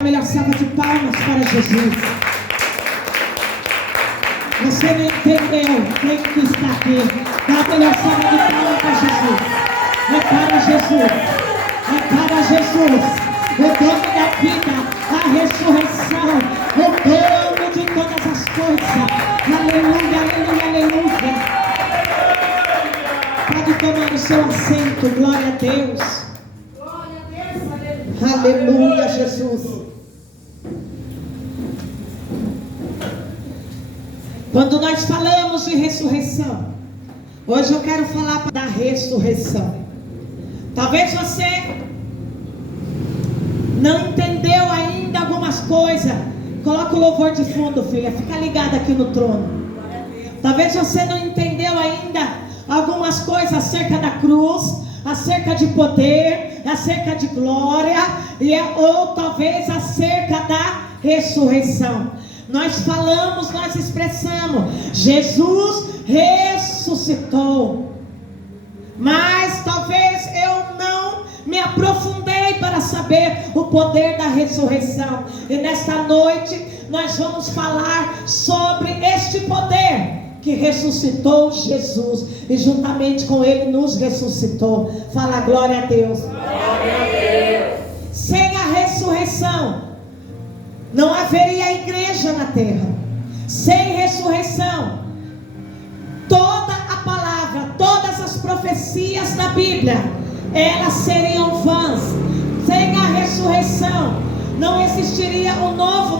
Melhor salva de palmas para Jesus. Você não entendeu quem que está aqui? Dá a melhor salva de palmas para Jesus. É para Jesus. É para Jesus. O dono da vida, a ressurreição, o dono de todas as coisas. Aleluia, aleluia, aleluia. Pode tomar o seu assento. Glória a Deus. Aleluia, Jesus. Quando nós falamos de ressurreição, hoje eu quero falar da ressurreição. Talvez você não entendeu ainda algumas coisas. Coloca o louvor de fundo, filha. Fica ligada aqui no trono. Talvez você não entendeu ainda algumas coisas acerca da cruz, acerca de poder, acerca de glória, ou talvez acerca da ressurreição. Nós falamos, nós expressamos, Jesus ressuscitou, mas talvez eu não me aprofundei para saber o poder da ressurreição, e nesta noite nós vamos falar sobre este poder que ressuscitou Jesus, e juntamente com ele nos ressuscitou. Fala glória a Deus. Glória a Deus. Sem a ressurreição não haveria igreja na terra. Sem ressurreição, toda a palavra, todas as profecias da Bíblia, elas seriam vãs. Sem a ressurreição não existiria o Novo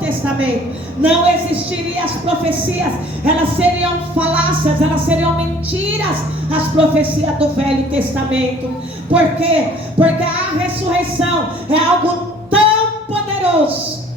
Testamento, não existiria as profecias, elas seriam falácias, elas seriam mentiras, as profecias do Velho Testamento. Por quê? Porque a ressurreição é algo tão poderoso.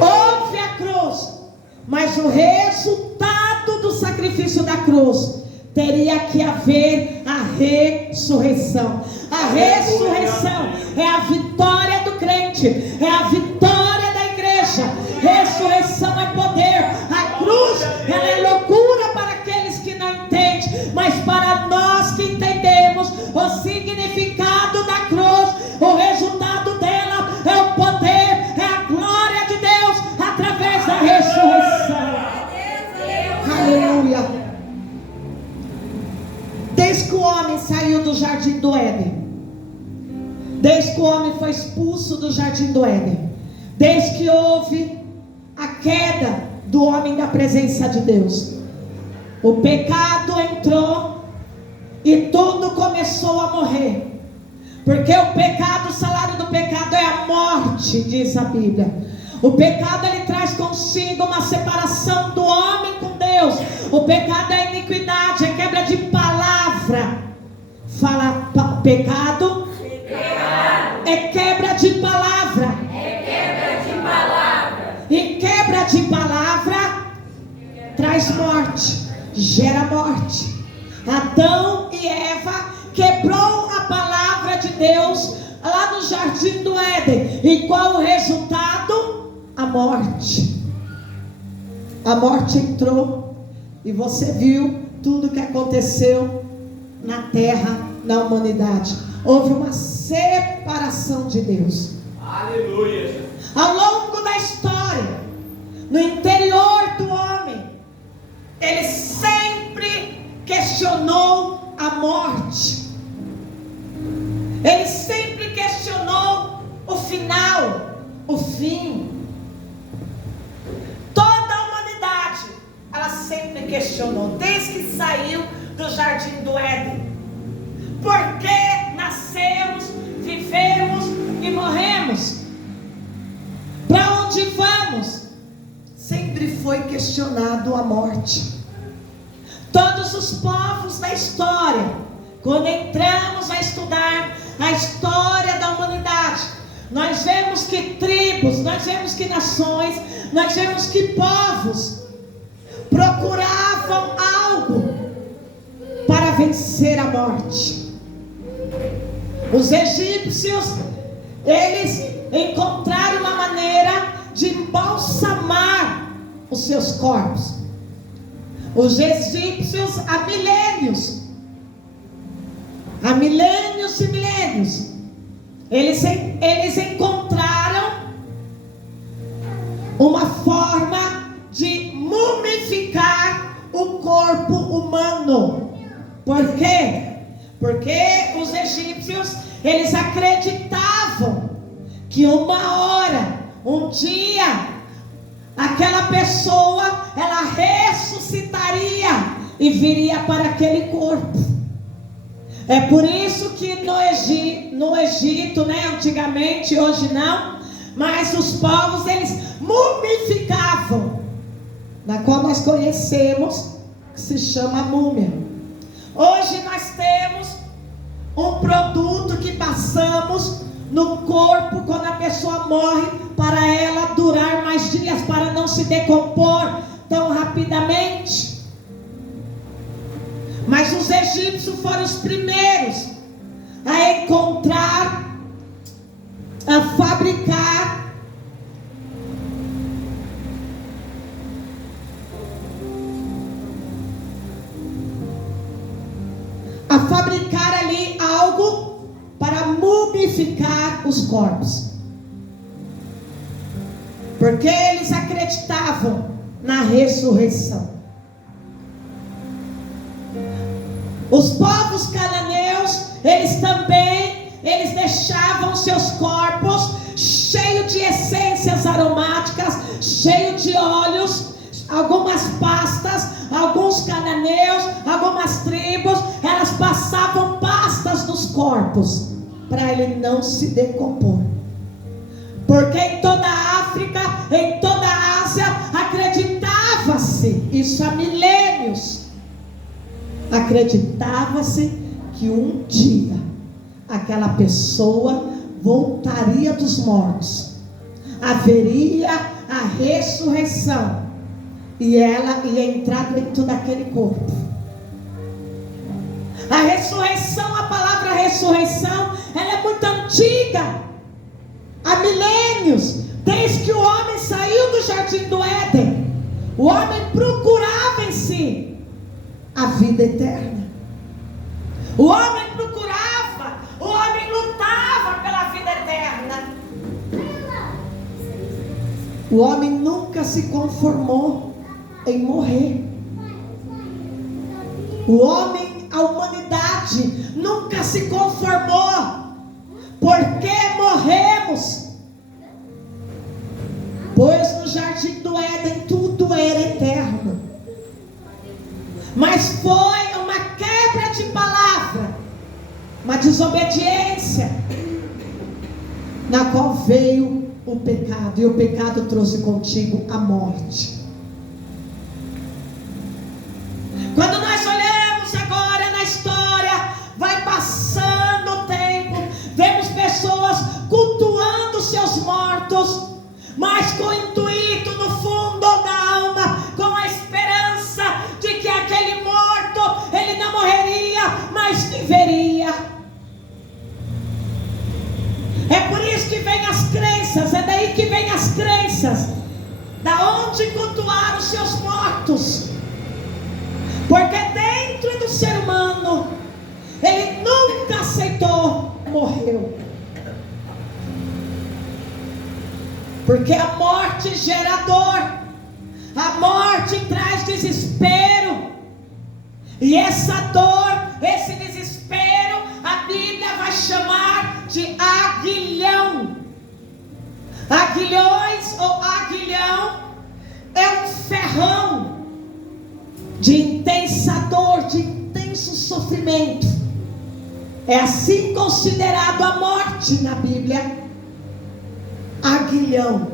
Houve a cruz, mas o resultado do sacrifício da cruz teria que haver a ressurreição. A ressurreição é a vitória do crente, é a vitória da igreja. Ressurreição é poder. A cruz, ela é loucura para aqueles que não entendem, mas para nós que entendemos o significado da cruz, o resultado dela é o poder, é a glória de Deus através da ressurreição. Aleluia. Desde que o homem saiu do jardim do Éden, desde que o homem foi expulso do jardim do Éden, desde que houve a queda do homem da presença de Deus, o pecado entrou e tudo começou a morrer. Porque o pecado, o salário do pecado é a morte, diz a Bíblia. O pecado, ele traz consigo uma separação do homem com Deus. O pecado é iniquidade, é quebra de palavra. Fala pecado. É quebra de palavra. É quebra de palavra. E quebra de palavra traz morte, gera morte. Adão e Eva quebrou a palavra de Deus lá no jardim do Éden. E qual o resultado? A morte. A morte entrou e você viu tudo que aconteceu na terra, na humanidade. Houve uma separação de Deus. Aleluia. Ao longo da história, no interior do homem, ele sempre questionou a morte. Ele sempre questionou o final, o fim. Toda a humanidade, ela sempre questionou, desde que saiu do jardim do Éden. Por que nascemos, vivemos e morremos? Para onde vamos? Sempre foi questionado a morte. Todos os povos da história, quando entramos a estudar a história da humanidade, nós vemos que tribos, nós vemos que nações, nós vemos que povos procuravam algo para vencer a morte. Os egípcios, eles encontraram uma maneira de embalsamar os seus corpos. Os egípcios há milênios e milênios, eles encontraram uma forma de mumificar o corpo humano. Por quê? Porque os egípcios, eles acreditavam que uma hora, um dia, aquela pessoa, ela ressuscitaria e viria para aquele corpo. É por isso que no Egito, né, antigamente, hoje não, mas os povos, eles mumificavam, na qual nós conhecemos, que se chama múmia. Hoje nós temos um produto que passamos no corpo quando a pessoa morre, para ela durar mais dias, para não se decompor tão rapidamente. Mas os egípcios foram os primeiros a encontrar, a fabricar ali algo para mumificar os corpos. Porque eles acreditavam na ressurreição. Os povos cananeus, eles deixavam seus corpos cheios de essências aromáticas, cheios de óleos, algumas pastas, alguns cananeus, algumas tribos, elas passavam pastas nos corpos, para ele não se decompor. Porque em toda a África, em toda a Ásia, acreditava-se, isso há milênios, acreditava-se que um dia aquela pessoa voltaria dos mortos, haveria a ressurreição e ela ia entrar dentro daquele corpo. A ressurreição, a palavra ressurreição, ela é muito antiga, há milênios, desde que o homem saiu do jardim do Éden. O homem procurava em si a vida eterna. O homem procurava, o homem lutava pela vida eterna. O homem nunca se conformou em morrer. O homem, a humanidade, nunca se conformou. Porque morremos? Pois no jardim do Éden tudo era eterno. Mas foi uma quebra de palavra, uma desobediência, na qual veio o pecado, e o pecado trouxe contigo a morte. Quando nós olhamos agora na história, vai passando o tempo, vemos pessoas cultuando seus mortos, mas com o intuito no fundo da alma, com a esperança de que aquele morto, ele não morreria, mas viveria. É por isso que vem as crenças, é daí que vem as crenças, da onde cultuar os seus mortos. Porque dentro do ser humano, ele nunca aceitou, morreu. Porque a morte gera dor, a morte traz desespero, e essa dor, esse desespero, a Bíblia vai chamar de aguilhão. Aguilhões ou aguilhão é um ferrão de intensa dor, de intenso sofrimento. É assim considerado a morte na Bíblia. Aguilhão.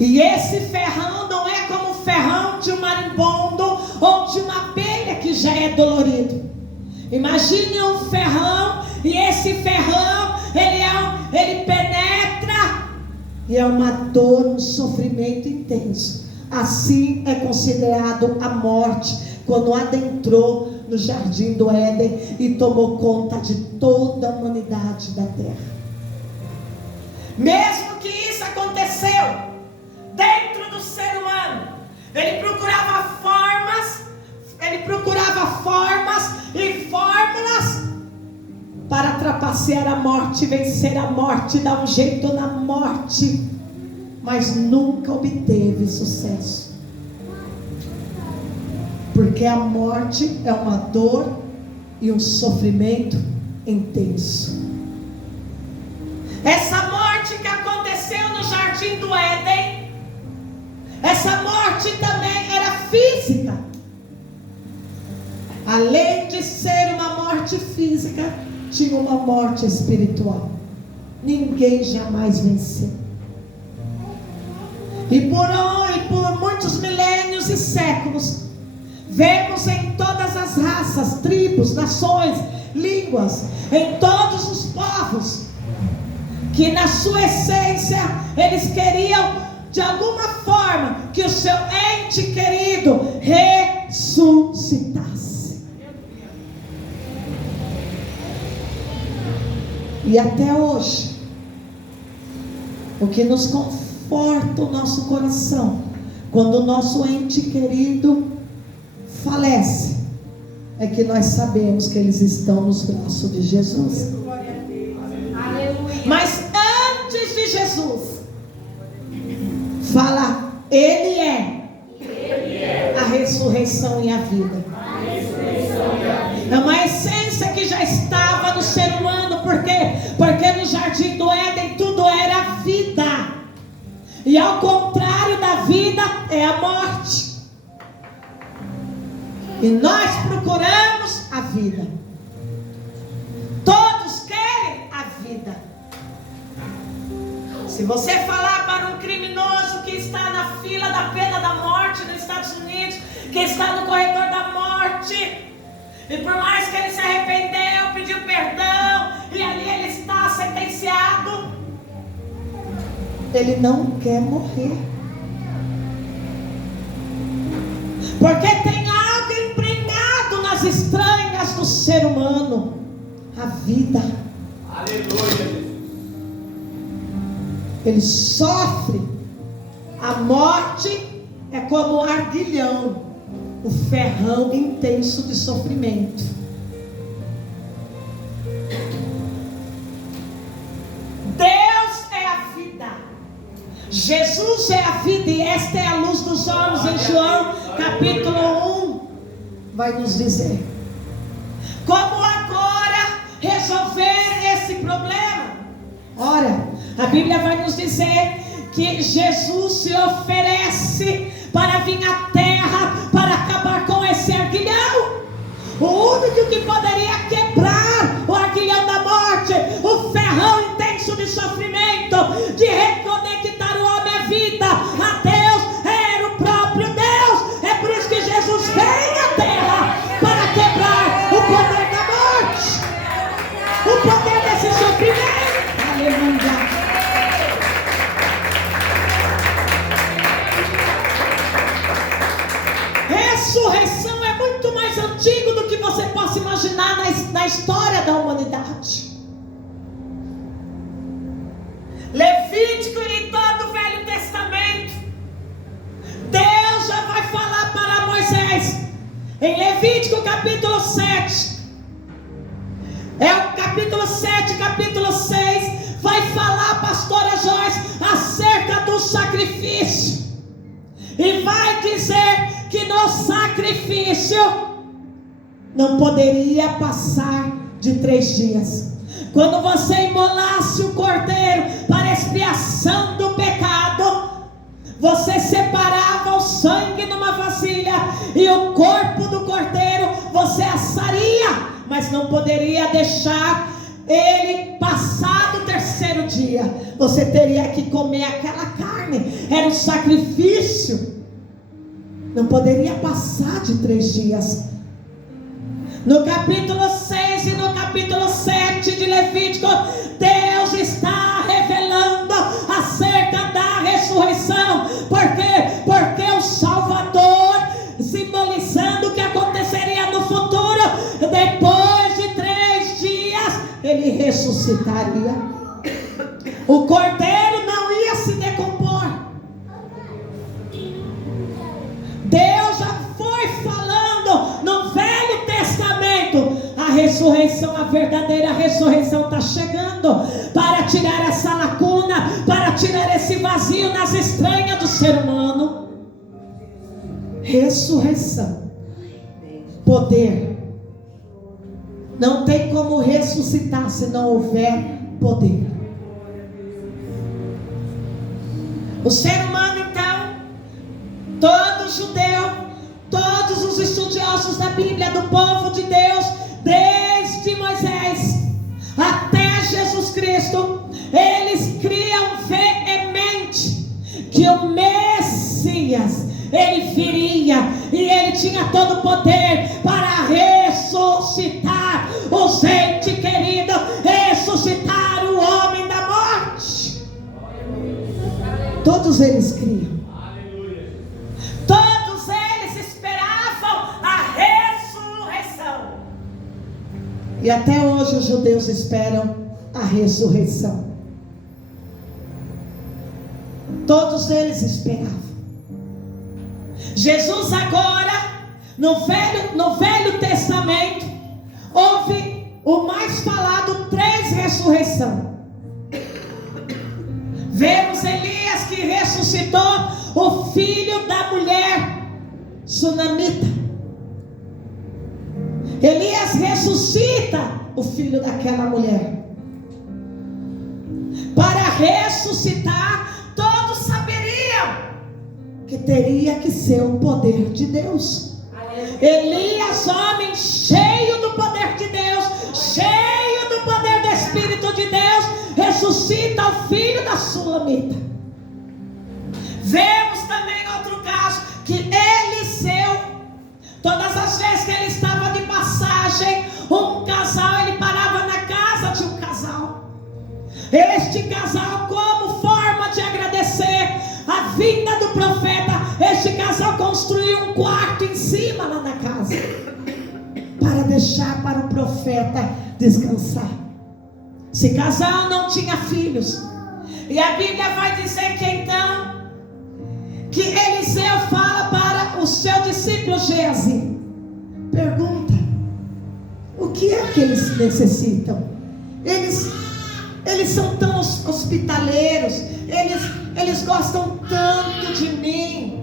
E esse ferrão não é como o ferrão de um marimbondo ou de uma abelha que já é dolorido. Imagine um ferrão, e esse ferrão ele penetra, e é uma dor, um sofrimento intenso. Assim é considerado a morte quando adentrou no jardim do Éden e tomou conta de toda a humanidade da terra. Mesmo que isso aconteceu dentro do ser humano, ele procurava formas e fórmulas para trapacear a morte, vencer a morte, dar um jeito na morte, mas nunca obteve sucesso. Porque a morte é uma dor e um sofrimento intenso. Essa morte que aconteceu no Jardim do Éden, essa morte também era física. Além de ser uma morte física, tinha uma morte espiritual. Ninguém jamais venceu. E por muitos milênios e séculos, vemos em todas as raças, tribos, nações, línguas, em todos os povos, que na sua essência, eles queriam de alguma forma que o seu ente querido ressuscitasse. E até hoje, o que nos conforta o nosso coração, quando o nosso ente querido falece, é que nós sabemos que eles estão nos braços de Jesus. Mas antes de Jesus, fala, Ele é a ressurreição e a vida. É uma essência que já estava no ser humano. Por quê? Porque no Jardim do Éden tudo era vida. E ao contrário da vida é a morte. E nós procuramos a vida. Todos querem a vida. Se você falar para um criminoso que está na fila da pena da morte nos Estados Unidos, que está no corredor da morte, e por mais que ele se arrependeu, pediu perdão, e ali ele está sentenciado, ele não quer morrer. Porque tem algo impregnado nas entranhas do ser humano, a vida. Aleluia. Ele sofre. A morte é como um arguilhão, o ferrão intenso de sofrimento. Deus é a vida, Jesus é a vida, e esta é a luz dos olhos. Em João capítulo 1 vai nos dizer como agora resolver esse problema. Ora, a Bíblia vai nos dizer que Jesus se oferece para vir à terra para acabar com esse arguilhão. O único que poderia quebrar o arguilhão da morte, o ferrão intenso de sofrimento, de reconectar o homem à vida, a Deus, era o próprio Deus. É por isso que Jesus vem à terra para quebrar o poder da morte, o poder desse sofrimento. Aleluia. Ressurreição é muito mais antigo do que você possa imaginar na história da humanidade. Levítico e todo o Velho Testamento, Deus já vai falar para Moisés em Levítico capítulo 7, é o capítulo 7, capítulo 6, vai falar, pastora Joyce, acerca do sacrifício, e vai dizer que no sacrifício não poderia passar de 3 dias. Quando você imolasse o cordeiro para expiação do pecado, você separava o sangue numa vasilha e o corpo do cordeiro você assaria, mas não poderia deixar ele passar do 3º dia. Você teria que comer aquela carne, era um sacrifício. Não poderia passar de 3 dias. No capítulo 6 e no capítulo 7 de Levítico, Deus está revelando acerca da ressurreição. Por quê? Porque o Salvador, simbolizando o que aconteceria no futuro, depois de 3 dias, ele ressuscitaria. O cordeiro não ia se decompor. Deus já foi falando no Velho Testamento a ressurreição ressurreição, a verdadeira ressurreição está chegando para tirar essa lacuna, para tirar esse vazio nas entranhas do ser humano. Ressurreição, poder. Não tem como ressuscitar se não houver poder. O ser humano, então, todo judeu, todos os estudiosos da Bíblia, do povo de Deus, desde Moisés até Jesus Cristo, eles criam veemente que o Messias, ele viria e ele tinha todo o poder para ressuscitar os entes queridos, ressuscitar o homem da morte. Todos eles criam. Todos eles esperavam a ressurreição. E até hoje os judeus esperam a ressurreição. Todos eles esperavam. Jesus agora, no Velho Testamento, houve o mais falado 3 ressurreições. Vemos Elias que ressuscitou o filho da mulher sunamita. Elias ressuscita o filho daquela mulher. Para ressuscitar, todos saberiam que teria que ser o poder de Deus. Elias, homem cheio do poder de Deus, cheio do poder do Espírito de Deus, ressuscita o filho da sulamita. Vemos também outro caso, que Eliseu, todas as vezes que ele estava de passagem, um casal, ele parava na casa de um casal. Este casal, como forma de agradecer a vinda do profeta, este casal construiu um quarto em cima lá na casa, para deixar para o profeta descansar. Esse casal não tinha filhos, e a Bíblia vai dizer que então, que Eliseu fala para o seu discípulo Geazi, pergunta, o que é que eles necessitam? Eles são tão hospitaleiros, eles gostam tanto de mim,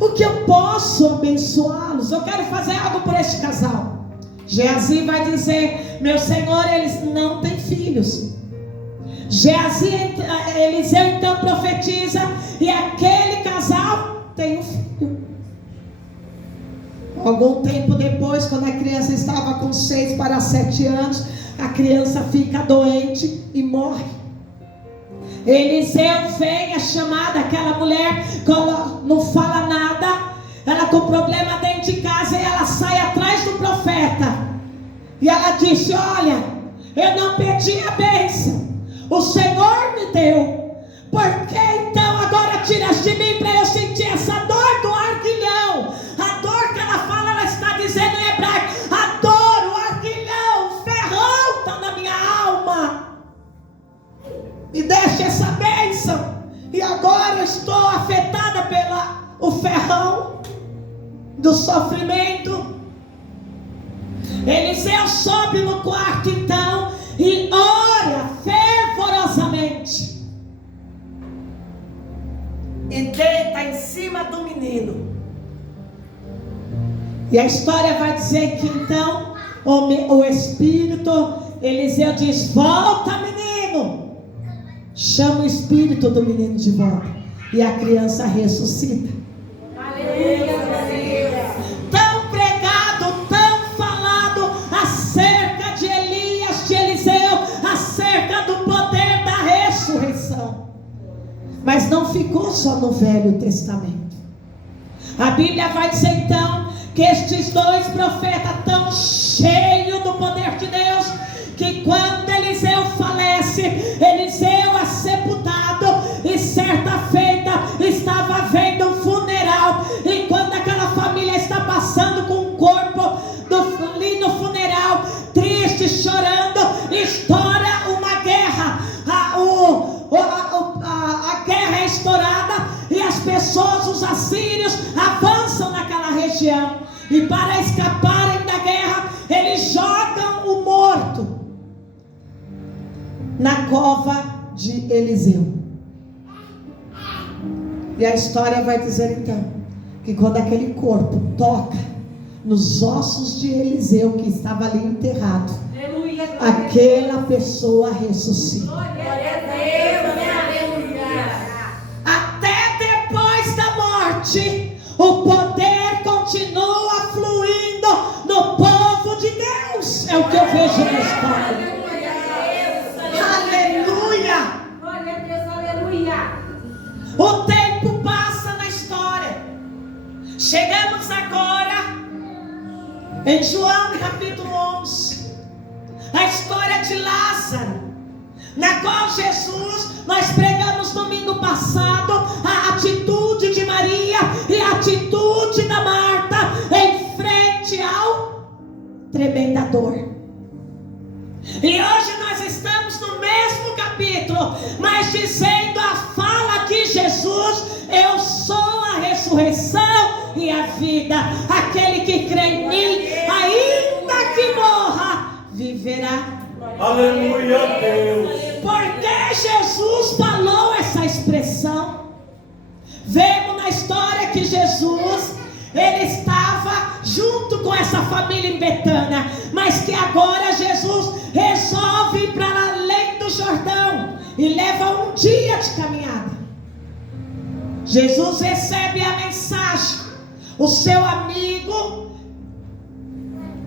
o que eu posso abençoá-los? Eu quero fazer algo por este casal. Geazi vai dizer, meu senhor, eles não têm filhos. Eliseu então profetiza, e aquele casal tem um filho. Algum tempo depois, quando a criança estava com 6 para 7 anos, a criança fica doente e morre. Eliseu vem, é chamada, aquela mulher não fala nada, ela com problema dentro de casa, e ela sai atrás do profeta, e ela disse, olha, eu não pedi a bênção, o Senhor me deu, por que então agora tiras de mim para eu sentir essa dor do arguilhão? A dor que ela fala, ela está dizendo em hebraico, a dor, o arguilhão, o ferrão está na minha alma, me deixa essa bênção, e agora eu estou afetada pelo ferrão do sofrimento. Eliseu sobe no quarto então e ora fervorosamente, e deita em cima do menino. E a história vai dizer que então o Espírito, Eliseu diz, volta menino, chama o espírito do menino de volta, e a criança ressuscita. Aleluia. Tão pregado, tão falado acerca de Elias, de Eliseu, acerca do poder da ressurreição. Mas não ficou só no Velho Testamento. A Bíblia vai dizer então que estes 2 profetas tão cheios do poder de Deus, que quando Eliseu falece, Eliseu é sepultado, e certa feita estava havendo um funeral, e quando aquela família está passando com o corpo ali no funeral, triste, chorando, estoura uma guerra, a guerra é estourada, e as pessoas, os assírios, avançam naquela região, e para escaparem da guerra, eles jogam o morto cova de Eliseu. E a história vai dizer então que quando aquele corpo toca nos ossos de Eliseu, que estava ali enterrado, aquela pessoa ressuscita. Até depois da morte, o poder continua fluindo no povo de Deus. É o que eu vejo na história. Aleluia! Glória a Deus, aleluia! O tempo passa na história. Chegamos agora em João capítulo 11, a história de Lázaro, na qual Jesus, nós pregamos domingo passado, a atitude de Maria e a atitude da Marta em frente ao tremenda dor. E hoje nós estamos no mesmo capítulo, mas dizendo a fala de Jesus: eu sou a ressurreição e a vida. Aquele que crê em mim, ainda que morra, viverá. Aleluia, Deus. Porque Jesus falou essa expressão? Vemos na história que Jesus, ele estava junto com essa família em Betânia, mas que agora Jesus resolve ir para além do Jordão e leva um dia de caminhada. Jesus recebe a mensagem: o seu amigo,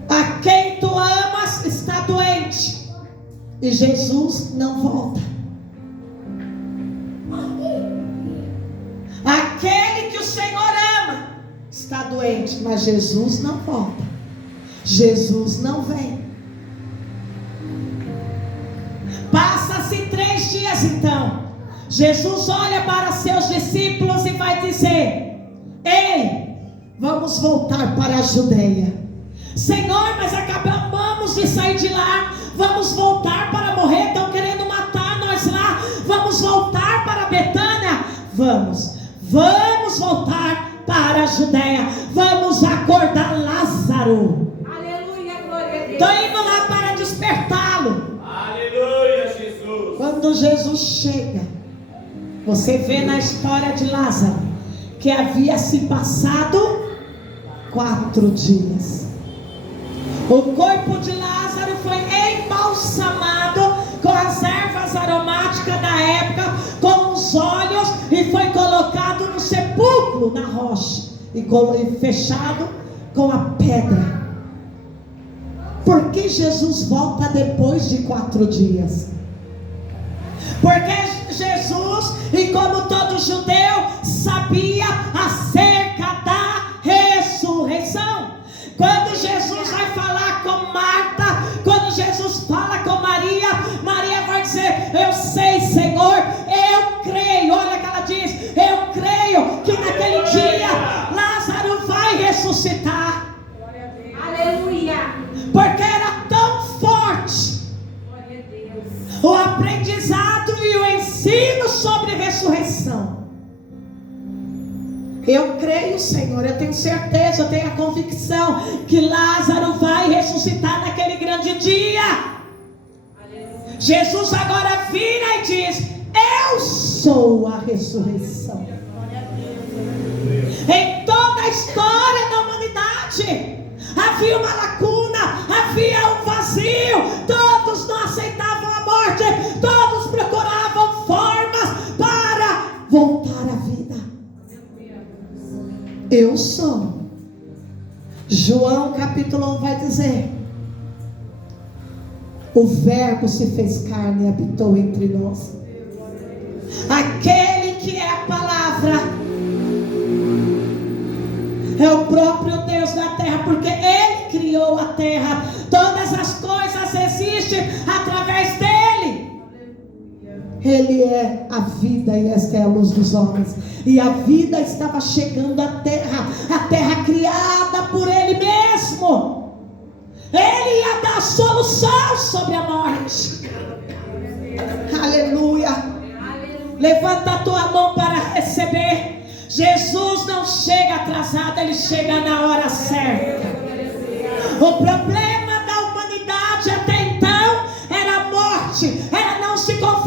a quem tu amas, está doente. E Jesus não volta. Aquele que o Senhor ama está doente, mas Jesus não volta. Jesus não vem. Passa-se 3 dias então. Jesus olha para seus discípulos e vai dizer: ei, vamos voltar para a Judeia. Senhor, mas acabamos de sair de lá. Vamos voltar para morrer. Estão querendo matar nós lá. Vamos voltar para Betânia. Vamos voltar para a Judeia. Vamos acordar Lázaro. Aleluia, glória a Deus. Estou indo lá para despertá-lo. Aleluia, Jesus. Quando Jesus chega, você vê na história de Lázaro que havia se passado 4 dias. O corpo de Lázaro foi embalsamado com as ervas aromáticas da época, com os óleos, e foi colocado no sepulcro, na rocha, e fechado com a pedra. Por que Jesus volta depois de 4 dias? Porque Jesus, e como todo judeu, sabia acerca da ressurreição. Quando Jesus vai falar com Marta, quando Jesus fala com Maria, Maria vai dizer: eu sei, Senhor, eu creio. Olha que ela diz: eu creio que naquele dia Lázaro vai ressuscitar. Aleluia. Porque era tão forte Glória a Deus. o aprendizado e o ensino sobre ressurreição. Eu creio, Senhor, eu tenho certeza, eu tenho a convicção que Lázaro vai ressuscitar naquele grande dia. Aleluia. Jesus agora vira e diz: eu sou a ressurreição. Em toda a história da humanidade havia uma lacuna, havia um vazio. Todos não aceitavam a morte, todos procuravam formas para voltar à vida. Eu sou. João capítulo 1 vai dizer: o verbo se fez carne e habitou entre nós. Aquele que é a palavra é o próprio Deus da terra, porque Ele criou a terra. Todas as coisas existem através dEle. Ele é a vida e esta é a luz dos homens. E a vida estava chegando à terra, a terra criada por Ele mesmo. Ele ia dar solução sobre a morte. Aleluia. Levanta a tua mão para receber. Jesus não chega atrasado, Ele chega na hora certa. O problema da humanidade até então era a morte, era não se conformar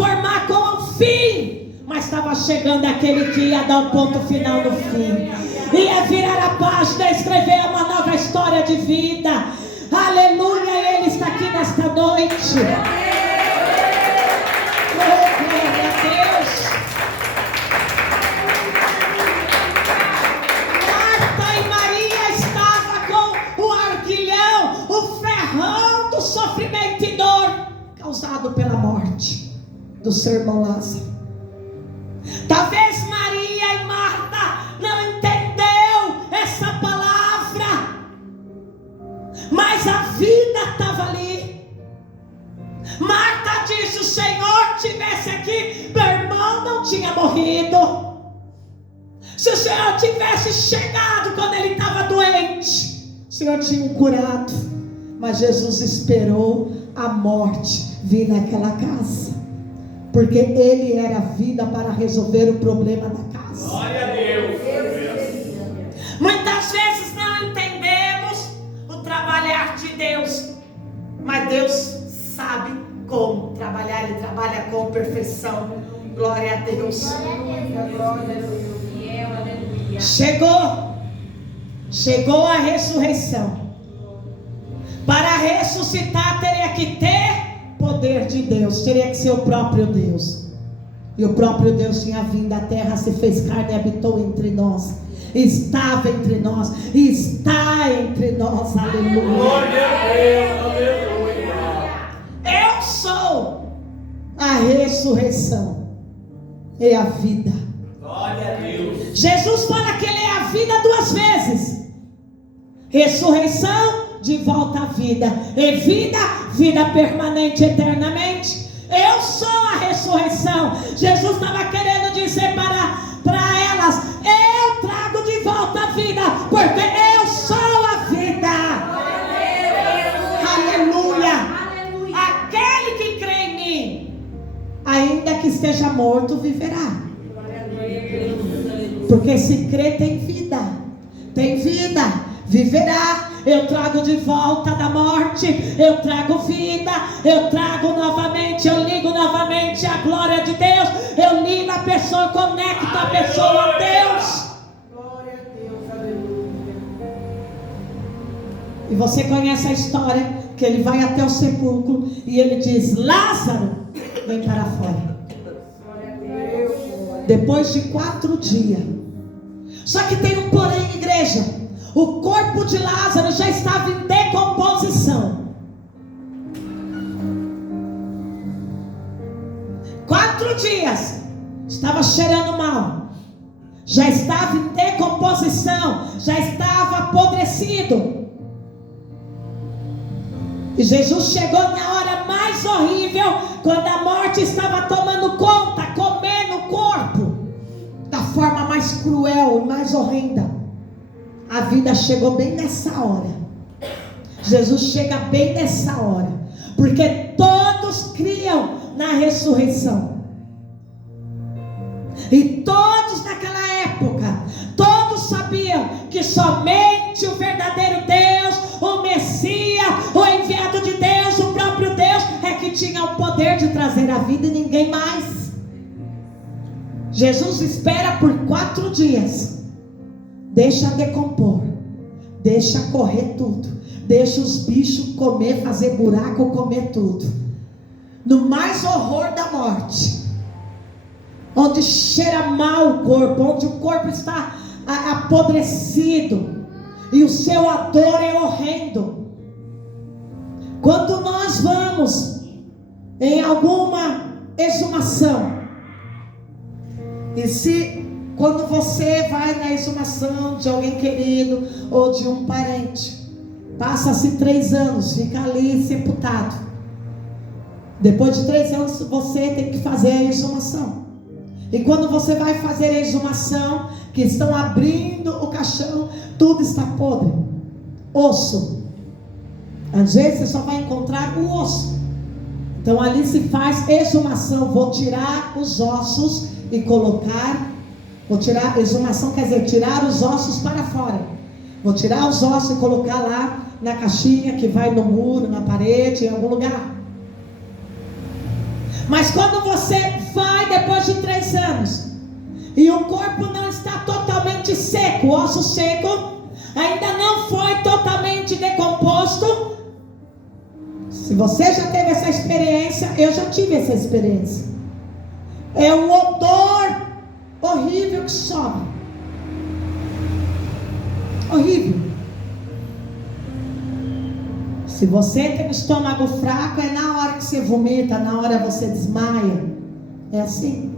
mas estava chegando aquele que ia dar um ponto final no fim. Ia virar a página, escrever uma nova história de vida. Aleluia, Ele está aqui nesta noite. Oh, glória a Deus. Marta e Maria estavam com o arguilhão, o ferrão do sofrimento e dor causado pela morte do seu irmão Lázaro. Talvez Maria e Marta não entendeu essa palavra, mas a vida estava ali. Marta disse: o Senhor tivesse aqui, meu irmão não tinha morrido. Se o Senhor tivesse chegado quando ele estava doente, o Senhor tinha o curado. Mas Jesus esperou a morte vir naquela casa, porque Ele era a vida para resolver o problema da casa. Glória a Deus. Muitas vezes não entendemos o trabalhar de Deus, mas Deus sabe como trabalhar. Ele trabalha com perfeição. Glória a Deus. Chegou a ressurreição. Para ressuscitar teria que ter poder de Deus, teria que ser o próprio Deus. E o próprio Deus tinha vindo à terra, se fez carne e habitou entre nós. Estava entre nós, está entre nós. Aleluia. Glória a Deus. Aleluia. Eu sou a ressurreição e a vida. Glória a Deus. Jesus fala que Ele é a vida 2 vezes. Ressurreição, de volta à vida. E vida permanente eternamente. Eu sou a ressurreição. Jesus estava querendo dizer para elas: eu trago de volta a vida, porque eu sou a vida. Aleluia. Aquele que crê em mim, ainda que esteja morto, viverá. Porque se crê, tem vida. Tem vida, viverá. Eu trago de volta da morte, eu trago vida, eu trago novamente, eu ligo novamente a glória de Deus, eu ligo a pessoa, conecto a pessoa a Deus. Glória a Deus, aleluia. E você conhece a história, que ele vai até o sepulcro e ele diz: Lázaro, vem para fora. Glória a Deus. Depois de 4 dias. Só que tem um porém, igreja. O corpo de Lázaro já estava em decomposição. 4 dias. Estava cheirando mal. Já estava em decomposição. Já estava apodrecido. E Jesus chegou na hora mais horrível, quando a morte estava tomando conta, comendo o corpo, da forma mais cruel e mais horrenda. A vida chegou bem nessa hora. Jesus chega bem nessa hora, porque todos criam na ressurreição. E todos naquela época, todos sabiam que somente o verdadeiro Deus, o Messias, o enviado de Deus, o próprio Deus, é que tinha o poder de trazer a vida e ninguém mais. Jesus espera por 4 dias. Deixa decompor, deixa correr tudo, deixa os bichos comer, fazer buraco, comer tudo. No mais horror da morte, onde cheira mal o corpo, onde o corpo está apodrecido e o seu odor é horrendo. Quando nós vamos em alguma exumação, quando você vai na exumação de alguém querido ou de um parente, passa-se 3 anos, fica ali sepultado. Depois de 3 anos você tem que fazer a exumação. E quando você vai fazer a exumação, que estão abrindo o caixão, tudo está podre, osso. Às vezes você só vai encontrar o osso. Então ali se faz exumação. Vou tirar os ossos e colocar. Vou tirar, exumação quer dizer tirar os ossos para fora. Vou tirar os ossos e colocar lá na caixinha que vai no muro, na parede, em algum lugar. Mas quando você vai depois de 3 anos, corpo não está totalmente seco, o osso seco ainda não foi totalmente decomposto. Se você já teve essa experiência, eu já tive essa experiência. É um odor horrível que sobe. Horrível. Se você tem o estômago fraco, é na hora que você vomita, na hora você desmaia. É assim.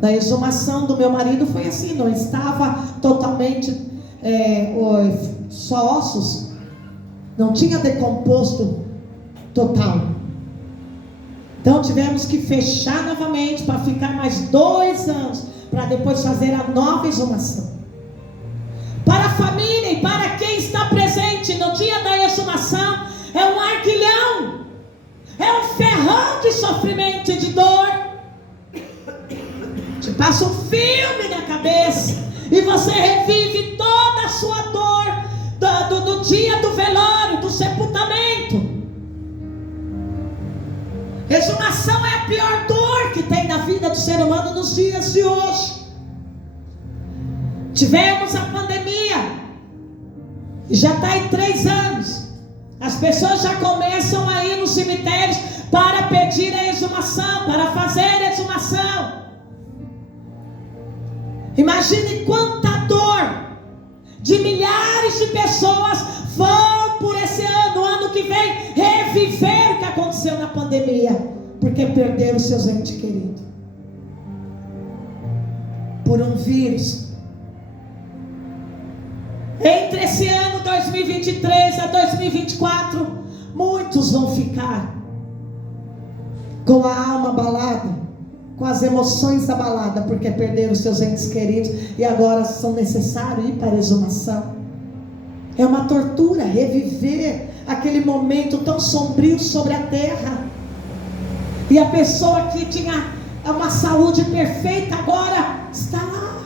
Na exumação do meu marido foi assim, não estava totalmente só ossos, não tinha decomposto total. Então tivemos que fechar novamente para ficar mais 2 anos, para depois fazer a nova exumação. Para a família e para quem está presente no dia da exumação, é um arquilhão, é um ferrão de sofrimento e de dor. Te passa um filme na cabeça e você revive toda a sua dor do dia do velório, do sepultamento. Exumação é a pior dor que tem na vida do ser humano nos dias de hoje. Tivemos a pandemia, e já está em 3 anos. As pessoas já começam a ir nos cemitérios para pedir a exumação, para fazer a exumação. Imagine quanta dor de milhares de pessoas vão por esse ano, ano que vem, reviver o que aconteceu na pandemia, porque perderam seus entes queridos por um vírus. Entre esse ano 2023 a 2024, muitos vão ficar com a alma abalada, com as emoções abaladas, porque perderam seus entes queridos e agora são necessários ir para a exumação. É uma tortura reviver aquele momento tão sombrio sobre a terra. E a pessoa que tinha uma saúde perfeita agora está lá,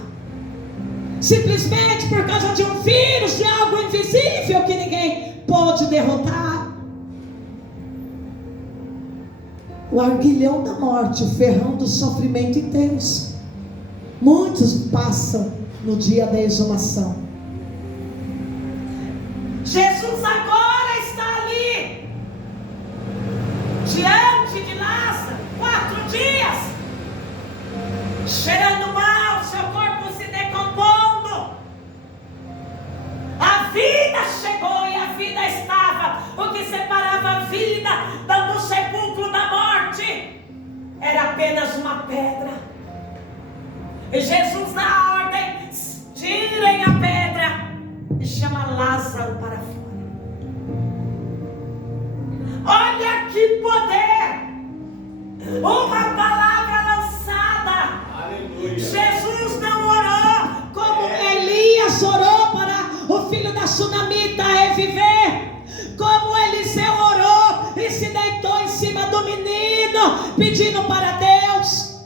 simplesmente por causa de um vírus, de algo invisível que ninguém pode derrotar. O arguilhão da morte, o ferrão do sofrimento intenso. Muitos passam no dia da exumação. Jesus agora está ali, diante de Lázaro, 4 dias, cheirando mal, seu corpo se decompondo. A vida chegou e a vida estava. O que separava a vida do sepulcro da morte era apenas uma pedra. E Jesus dá a ordem: tirem a pedra e chama Lázaro para fora. Olha que poder! Uma palavra lançada. Aleluia. Jesus não orou como Elias orou para o filho da sunamita reviver, como Eliseu orou e se deitou em cima do menino pedindo para Deus.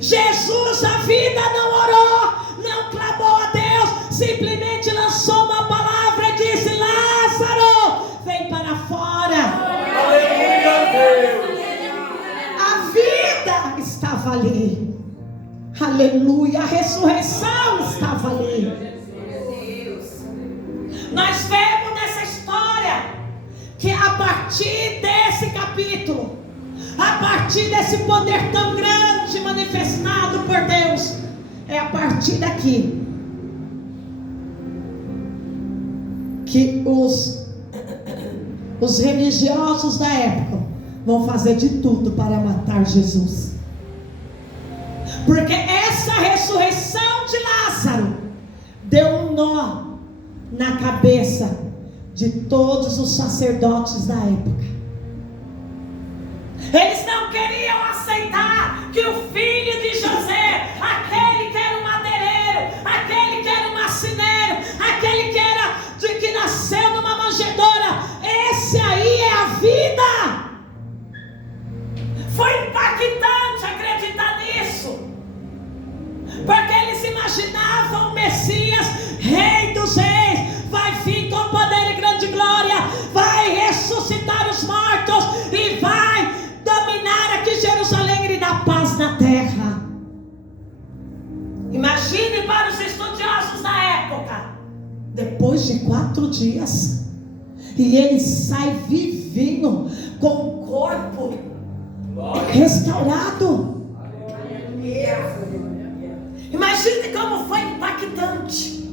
Jesus, a vida, não orou, não clamou a Deus, simplesmente lançou uma palavra e disse: Lázaro, vem para fora. Aleluia, Deus. A vida estava ali. Aleluia, a ressurreição estava ali. Nós vemos nessa história que a partir desse capítulo, a partir desse poder tão grande manifestado por Deus, é a partir daqui que os religiosos da época vão fazer de tudo para matar Jesus. Porque essa ressurreição de Lázaro deu um nó na cabeça de todos os sacerdotes da época. Eles não queriam aceitar que o filho de José, aquele que era um madeireiro, aquele que era um marceneiro, aquele que nasceu numa manjedoura, esse aí é a vida. Foi impactante acreditar nisso, porque eles imaginavam o Messias, Rei dos Reis, vai vir com poder e grande glória, vai ressuscitar os mortos e vai dominar aqui Jerusalém e dar paz na terra. depois de 4 dias, e ele sai vivinho, com o corpo restaurado. Imagine como foi impactante.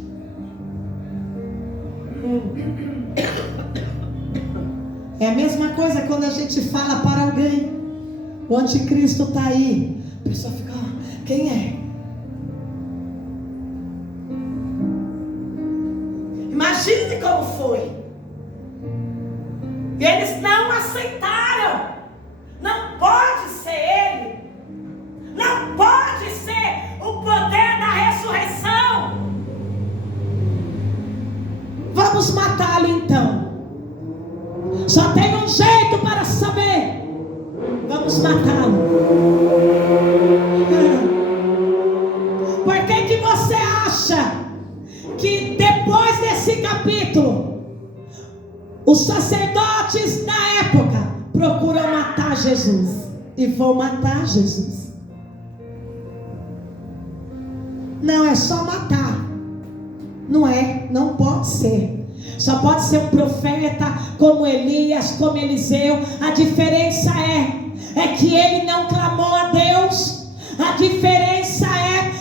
É a mesma coisa quando a gente fala para alguém: o anticristo está aí. A pessoa fica: quem é? Imagine como foi. E eles não aceitaram. Não pode ser ele. Não pode ser o poder da ressurreição. Vamos matá-lo então. Só tem um jeito para saber. Vamos matá-lo. Por que você acha que depois desse capítulo, os sacerdotes da época procuram matar Jesus? E vão matar Jesus. Não é só matar. Não é, não pode ser. Só pode ser um profeta como Elias, como Eliseu. A diferença é que ele não clamou a Deus. A diferença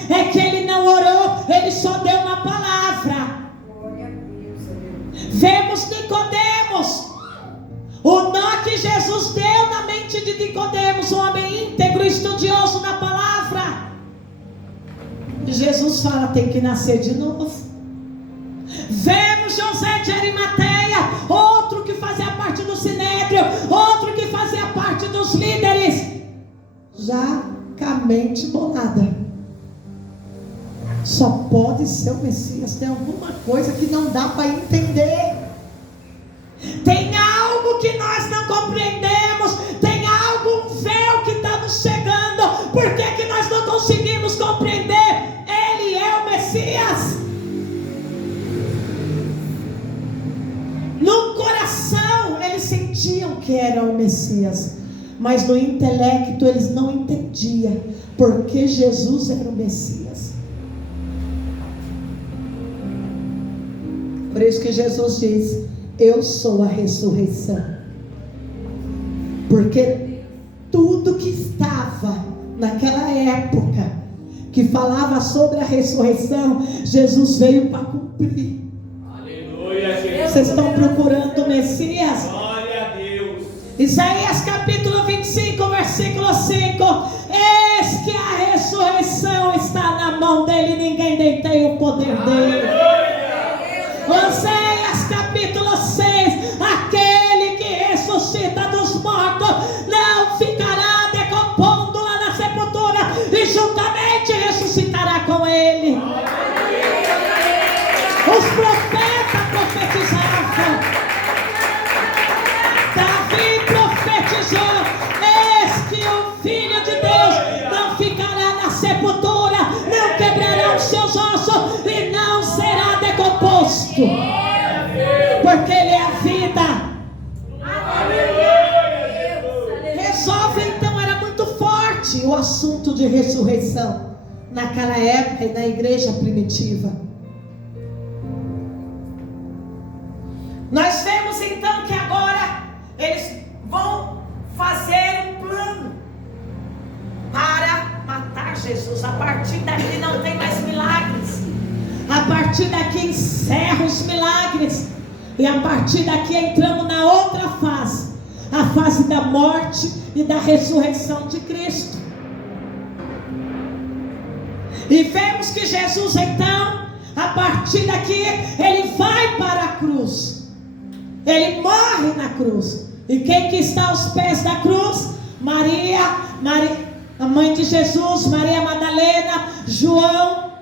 é que ele não orou. Ele só deu uma palavra. Vemos Nicodemos. O nó que Jesus deu na mente de Nicodemos, um homem íntegro, estudioso da palavra. Jesus fala: tem que nascer de novo. Vemos José de Arimateia, outro que fazia parte do Sinédrio, outro que fazia parte dos líderes, já com a mente bolada. Só pode ser o Messias. Tem alguma coisa que não dá para entender. Tem algo que nós não compreendemos. Tem algo, um véu que está nos chegando. Por que nós não conseguimos compreender? Ele é o Messias. No coração eles sentiam que era o Messias, mas no intelecto eles não entendiam porque Jesus era o Messias. Por isso que Jesus diz: eu sou a ressurreição. Porque tudo que estava naquela época, que falava sobre a ressurreição, Jesus veio para cumprir. Aleluia, Jesus. Vocês estão procurando o Messias? Glória a Deus. Isaías capítulo 25, versículo 5. Eis que a ressurreição está na mão dele, ninguém detém o poder dele. Oséias capítulo 6. Aquele que ressuscita dos mortos não ficará decompondo lá na sepultura, e juntamente ressuscitará com ele. Os profetas profetizavam. Davi profetizou: eis que o Filho de Deus não ficará na sepultura, não quebrará os seus ossos e não será decomposto, porque ele é a vida. Resolve então, era muito forte o assunto de ressurreição naquela época e na igreja primitiva. Nós vemos então que agora eles vão fazer um plano para matar Jesus. A partir daqui não tem mais milagres. A partir daqui encerra os milagres. E a partir daqui entramos na outra fase, a fase da morte e da ressurreição de Cristo. E vemos que Jesus então, a partir daqui, ele vai para a cruz. Ele morre na cruz. E quem que está aos pés da cruz? Maria, a mãe de Jesus, Maria Madalena, João,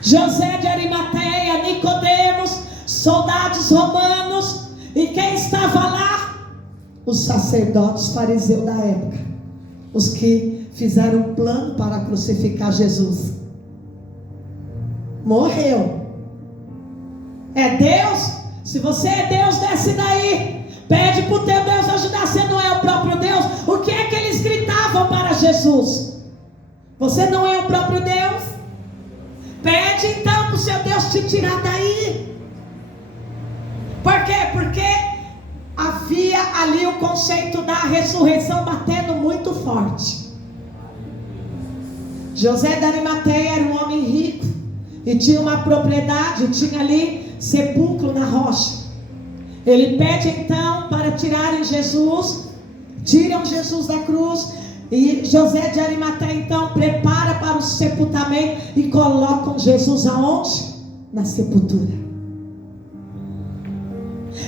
José de Arimateia, Nicodemos, soldados romanos. E quem estava lá? Os sacerdotes fariseus da época, os que fizeram um plano para crucificar Jesus. Morreu. É Deus? Se você é Deus, desce daí. Pede para o teu Deus ajudar. Você não é o próprio Deus. O que é que eles gritavam para Jesus? Você não é o próprio Deus? Pede então para o seu Deus te tirar daí. Por quê? Porque havia ali o conceito da ressurreição batendo muito forte. José de Arimateia era um homem rico e tinha uma propriedade, tinha ali sepulcro na rocha. Ele pede então para tirarem Jesus, tiram Jesus da cruz, e José de Arimateia então prepara para o sepultamento e colocam Jesus aonde? Na sepultura.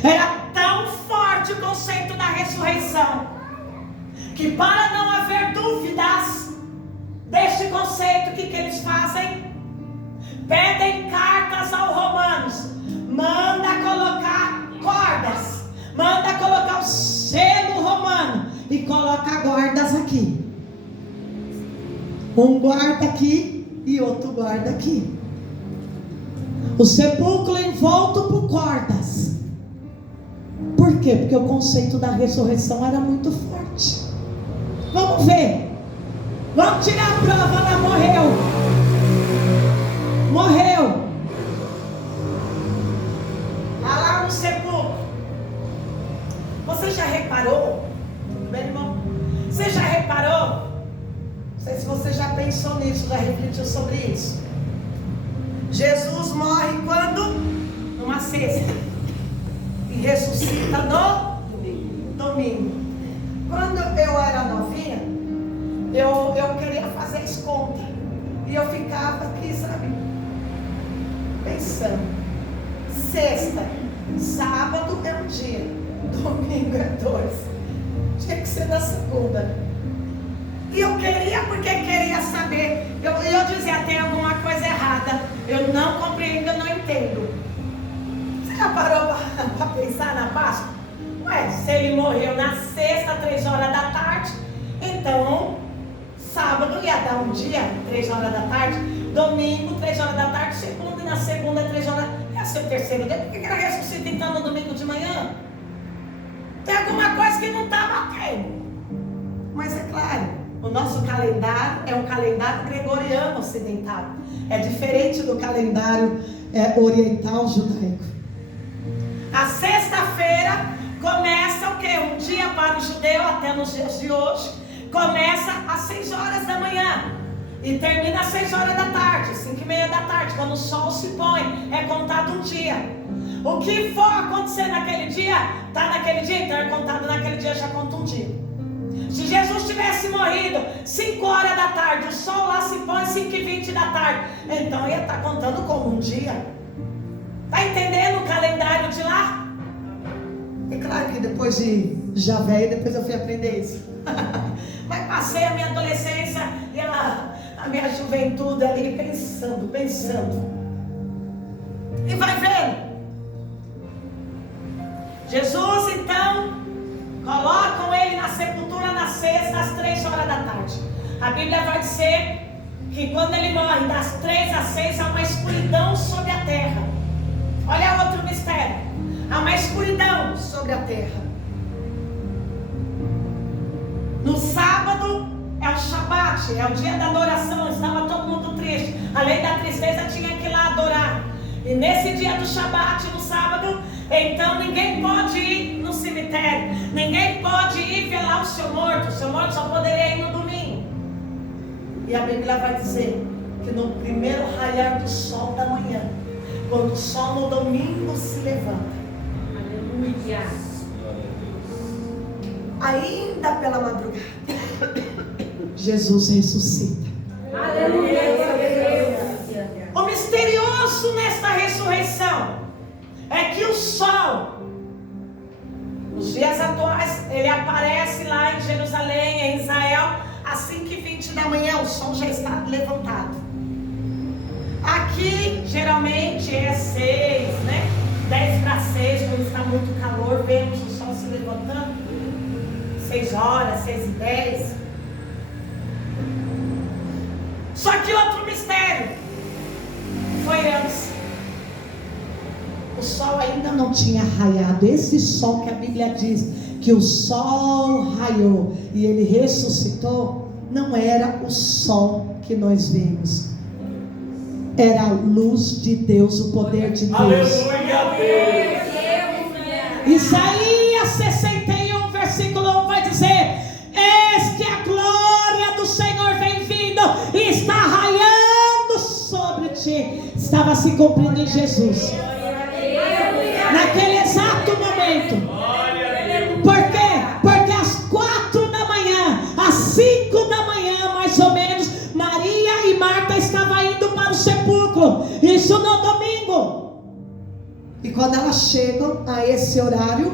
Era tão forte o conceito da ressurreição, que para não haver dúvidas deste conceito, o que eles fazem? Pedem cartas aos romanos, manda colocar cordas, manda colocar o selo romano e coloca guardas aqui. Um guarda aqui e outro guarda aqui. O sepulcro envolto por cordas. Por quê? Porque o conceito da ressurreição era muito forte. Vamos ver. Vamos tirar a prova. Ela morreu. Morreu. Lá no sepulcro. Você já reparou? Tudo bem, irmão? Você já reparou? Não sei se você já pensou nisso, já refletiu sobre isso. Jesus morre quando? Numa sexta. E ressuscita no domingo. Quando eu era novinha, eu queria fazer as contas. E eu ficava aqui, sabe, pensando. Sexta, sábado é um dia, domingo é 2. Tinha que ser na segunda. E eu queria, porque queria saber. Eu dizia, tem alguma coisa errada. Eu não compreendo, eu não entendo. Você já parou para pensar na Páscoa? Ué, se ele morreu na sexta, 3 horas da tarde, então sábado ia dar um dia, 3 horas da tarde, domingo, 3 horas da tarde, segunda, e na segunda, 3 horas, ia ser o terceiro dia. Por que ela ressuscita então no domingo de manhã? Tem alguma coisa que não está batendo. Mas é claro, o nosso calendário é um calendário gregoriano ocidental. É diferente do calendário oriental judaico. A sexta-feira começa o quê? Um dia para o judeu, até nos dias de hoje, começa às 6 horas da manhã e termina às 6 horas da tarde, 5:30 da tarde, quando o sol se põe, é contado um dia. O que for acontecer naquele dia, está naquele dia, então é contado naquele dia, já conta um dia. Se Jesus tivesse morrido 5 horas da tarde, o sol lá se põe 5:20 da tarde, então ia estar contando como um dia. Está entendendo o calendário de lá? É claro que depois de já velho, depois eu fui aprender isso. Mas passei a minha adolescência e a minha juventude ali pensando. E vai vendo. Jesus então, colocam ele na sepultura na sexta às 3 horas da tarde. A Bíblia vai dizer que quando ele morre, das 3 às 6 há uma escuridão sobre a terra. Olha outro mistério. Há uma escuridão sobre a terra. No sábado é o Shabat, é o dia da adoração. Estava todo mundo triste. Além da tristeza, tinha que ir lá adorar. E nesse dia do Shabat, no sábado, então ninguém pode ir no cemitério. Ninguém pode ir velar o seu morto. O seu morto só poderia ir no domingo. E a Bíblia vai dizer que no primeiro raiar do sol da manhã, quando o sol no domingo se levanta, aleluia, ainda pela madrugada, Jesus ressuscita. Aleluia. O misterioso nesta ressurreição é que o sol, nos dias atuais, ele aparece lá em Jerusalém, em Israel, às 5:20 da manhã, o sol já está levantado. Aqui, geralmente, é 6, né? 10 para 6, quando está muito calor, vemos o sol se levantando. 6 horas, 6:10. Só que outro mistério foi antes. O sol ainda não tinha raiado. Esse sol que a Bíblia diz que o sol raiou e ele ressuscitou, não era o sol que nós vimos. Era a luz de Deus, o poder de Deus. Aleluia, Deus. Isaías 61, versículo 1 vai dizer: eis que a glória do Senhor vem vindo e está raiando sobre ti. Estava se cumprindo em Jesus. Naquele exato momento. Por quê? Porque às 4 da manhã, às 5 da manhã, mais ou menos, Maria e Marta estavam indo para o sepulcro. Isso no domingo. E quando elas chegam a esse horário,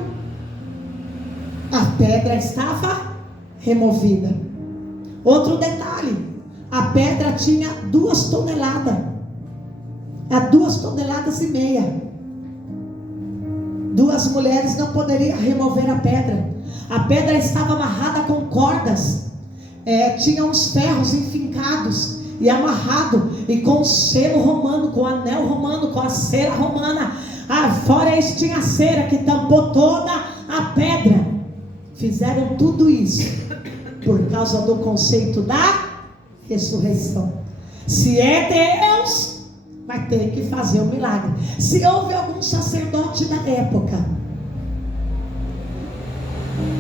a pedra estava removida. Outro detalhe: a pedra tinha 2 toneladas. A 2,5 toneladas. 2 mulheres não poderiam remover a pedra. A pedra estava amarrada com cordas. Tinha uns ferros enfincados e amarrado, e com o selo romano, com o anel romano, com a cera romana. Fora isso tinha a cera que tampou toda a pedra. Fizeram tudo isso por causa do conceito da ressurreição. Se é Deus, vai ter que fazer um milagre. Se houve algum sacerdote da época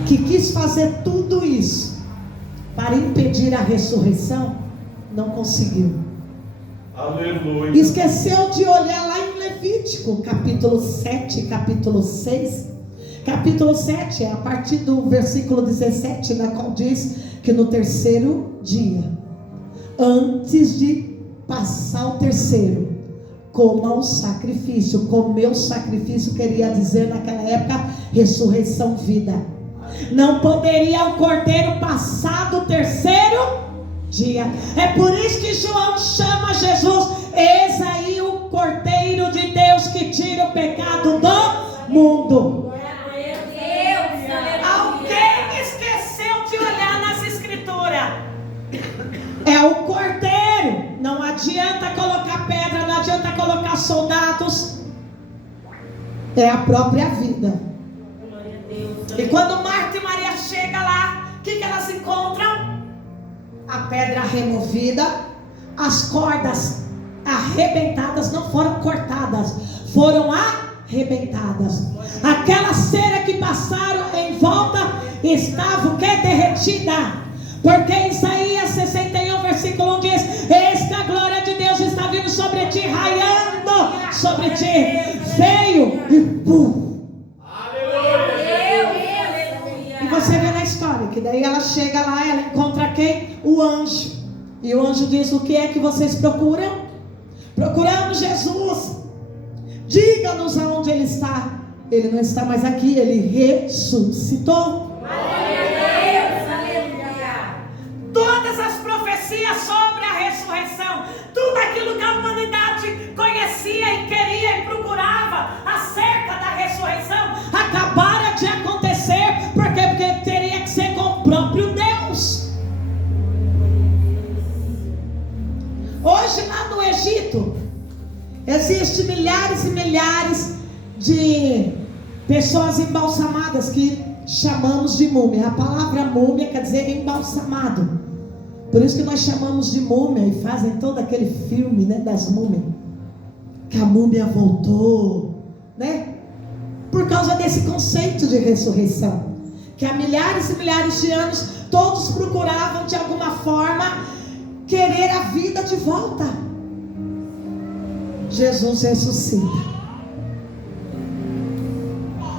que quis fazer tudo isso para impedir a ressurreição, não conseguiu. Aleluia. Esqueceu de olhar lá em Levítico, capítulo 7, capítulo 6. Capítulo 7 é a partir do versículo 17, na qual diz que no 3º dia, antes de passar o 3º, coma o sacrifício. Comer o sacrifício queria dizer naquela época ressurreição, vida. Não poderia o cordeiro passar do 3º dia. É por isso que João chama Jesus: eis aí o cordeiro de Deus que tira o pecado do mundo. Alguém esqueceu de olhar nas escrituras. É o cordeiro. Não adianta colocar pedra, não adianta colocar soldados. É a própria vida. E quando Marta e Maria chegam lá, o que elas encontram? A pedra removida, as cordas arrebentadas, não foram cortadas, foram arrebentadas. Aquela cera que passaram em volta estava o que? Derretida. Porque Isaías 61, versículo 1 diz: eis que a glória de Deus está vindo sobre ti, raiando sobre ti. Veio e pum. E você vê na história que daí ela chega lá, ela encontra quem? O anjo. E o anjo diz: o que é que vocês procuram? Procuramos Jesus. Diga-nos aonde ele está. Ele não está mais aqui, ele ressuscitou. Todas as profecias sobre a ressurreição, tudo aquilo que a humanidade conhecia e queria e procurava acerca da ressurreição, acabaram de acontecer. Por quê? Porque teria que ser com o próprio Deus. Hoje lá no Egito existem milhares e milhares de pessoas embalsamadas que chamamos de múmia. A palavra múmia quer dizer embalsamado. Por isso que nós chamamos de múmia e fazem todo aquele filme, né, das múmias. Que a múmia voltou, né? Por causa desse conceito de ressurreição. Que há milhares e milhares de anos todos procuravam de alguma forma querer a vida de volta. Jesus ressuscita.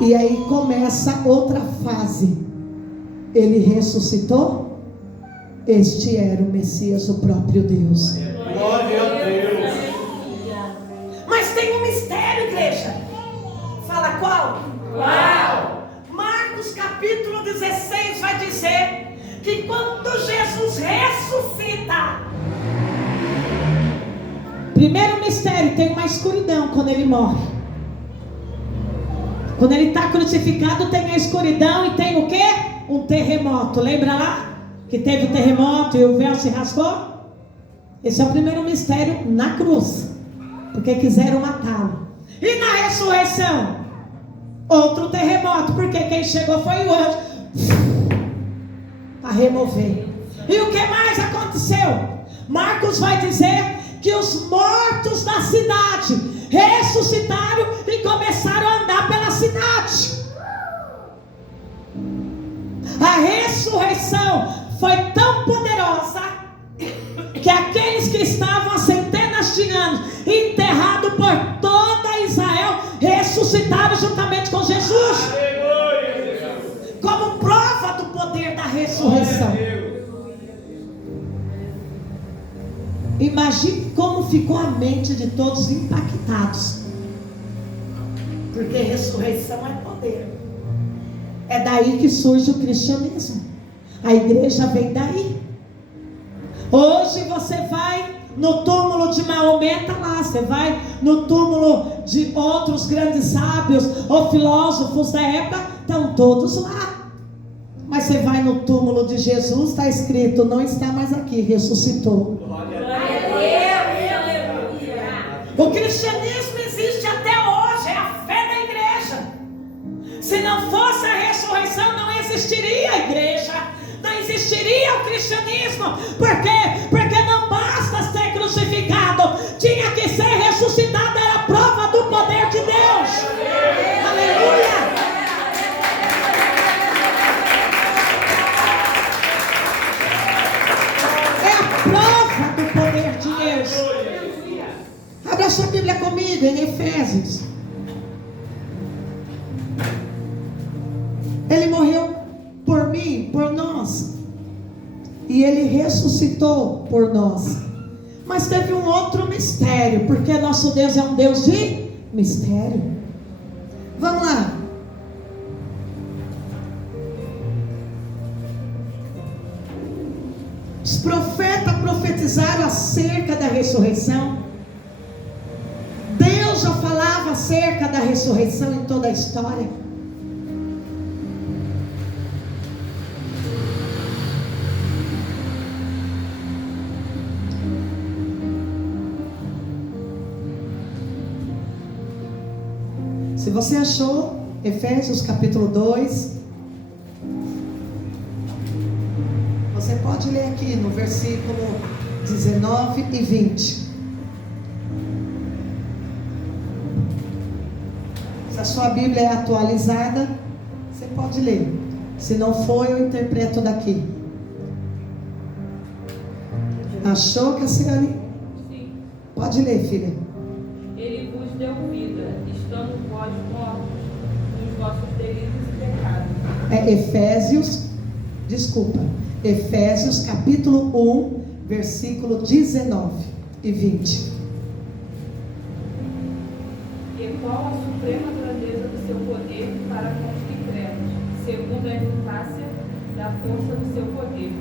E aí começa outra fase. Ele ressuscitou. Este era o Messias, o próprio Deus. Glória a Deus. Mas tem um mistério, igreja. Fala qual? Qual? Marcos capítulo 16 vai dizer que quando Jesus ressuscita, primeiro mistério, tem uma escuridão quando ele morre. Quando ele está crucificado, tem a escuridão e tem o quê? Um terremoto. Lembra lá? Que teve o terremoto e o véu se rasgou? Esse é o primeiro mistério na cruz. Porque quiseram matá-lo. E na ressurreição? Outro terremoto. Porque quem chegou foi o anjo. Para remover. E o que mais aconteceu? Marcos vai dizer que os mortos da cidade ressuscitaram e começaram a andar pela cidade. A ressurreição foi tão poderosa que aqueles que estavam há centenas de anos enterrados por toda Israel ressuscitaram juntamente com Jesus, como prova do poder da ressurreição. Imagine como ficou a mente de todos impactados, porque ressurreição é poder. É daí que surge o cristianismo. A igreja vem daí. Hoje você vai no túmulo de Maomé, está lá. Você vai no túmulo de outros grandes sábios ou filósofos da época, estão todos lá. Mas você vai no túmulo de Jesus, está escrito: não está mais aqui, ressuscitou. O cristianismo existe até hoje, é a fé da igreja. Se não fosse a ressurreição, não existiria a igreja, não existiria o cristianismo. Por quê? Porque não basta ser crucificado, tinha que ser ressuscitado, era a prova do poder de Deus. Aleluia! É a prova do poder de Deus. Abra sua Bíblia comigo em Efésios. Ele morreu por mim, por nós, e Ele ressuscitou por nós. Mas teve um outro mistério, porque nosso Deus é um Deus de mistério. Vamos lá. Os profetas profetizaram acerca da ressurreição. Deus já falava acerca da ressurreição em toda a história. Se você achou, Efésios capítulo 2, você pode ler aqui no versículo 19 e 20. Se a sua Bíblia é atualizada, você pode ler. Se não for, eu interpreto daqui. Achou, Cassiane? Sim. Pode ler, filha. Ele vos deu vida, estando vós mortos nos vossos delitos e pecados. É Efésios capítulo 1, versículo 19 e 20. E qual a suprema grandeza do seu poder para com os que cremos, segundo a eficácia da força do seu poder,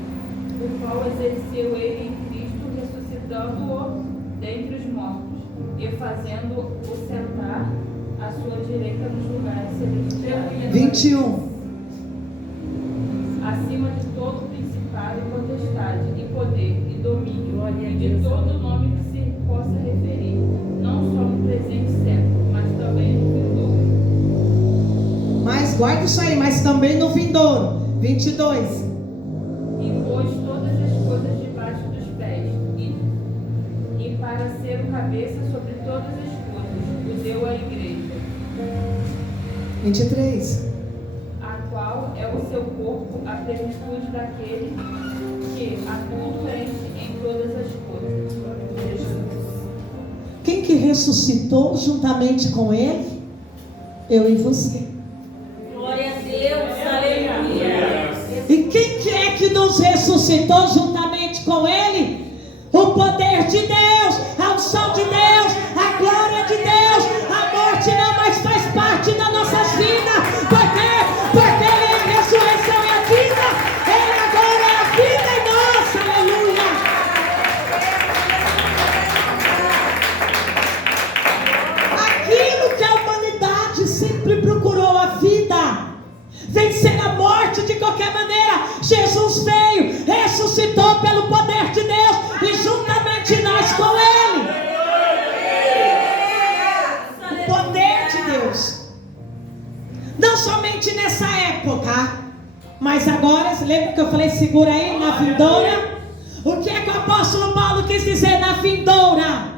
o qual exerceu ele em Cristo, ressuscitando-o dentre os mortos, e fazendo-o sentar à sua direita nos lugares celestiais. 21. Acima de todo principado e potestade, e poder, e domínio, e de todo nome que se possa referir, não só no presente século, mas também no vindouro. Mas guarda isso aí, mas também no vindouro. 22. E pôs todas as coisas debaixo dos pés, e para ser o cabeça sobre todas as coisas, o deu à igreja, 23. a qual é o seu corpo, a plenitude daquele que a tudo enche em todas as coisas. Quem que ressuscitou juntamente com Ele? Eu e você. Glória a Deus, aleluia. E quem que é que nos ressuscitou juntamente com Ele? O poder de Deus, a unção de Deus, a glória de Deus. A morte não mais faz parte das nossas vidas. Por quê? Porque Ele é a ressurreição e a vida. Ele agora é a vida em nós. Aleluia. Aquilo que a humanidade sempre procurou, a vida, vencer a morte de qualquer maneira. Jesus veio, ressuscitou pelo poder de Deus e juntamente nós com Ele. O poder de Deus. Não somente nessa época, mas agora, lembra que eu falei, segura aí, na vindoura? O que é que o apóstolo Paulo quis dizer na vindoura?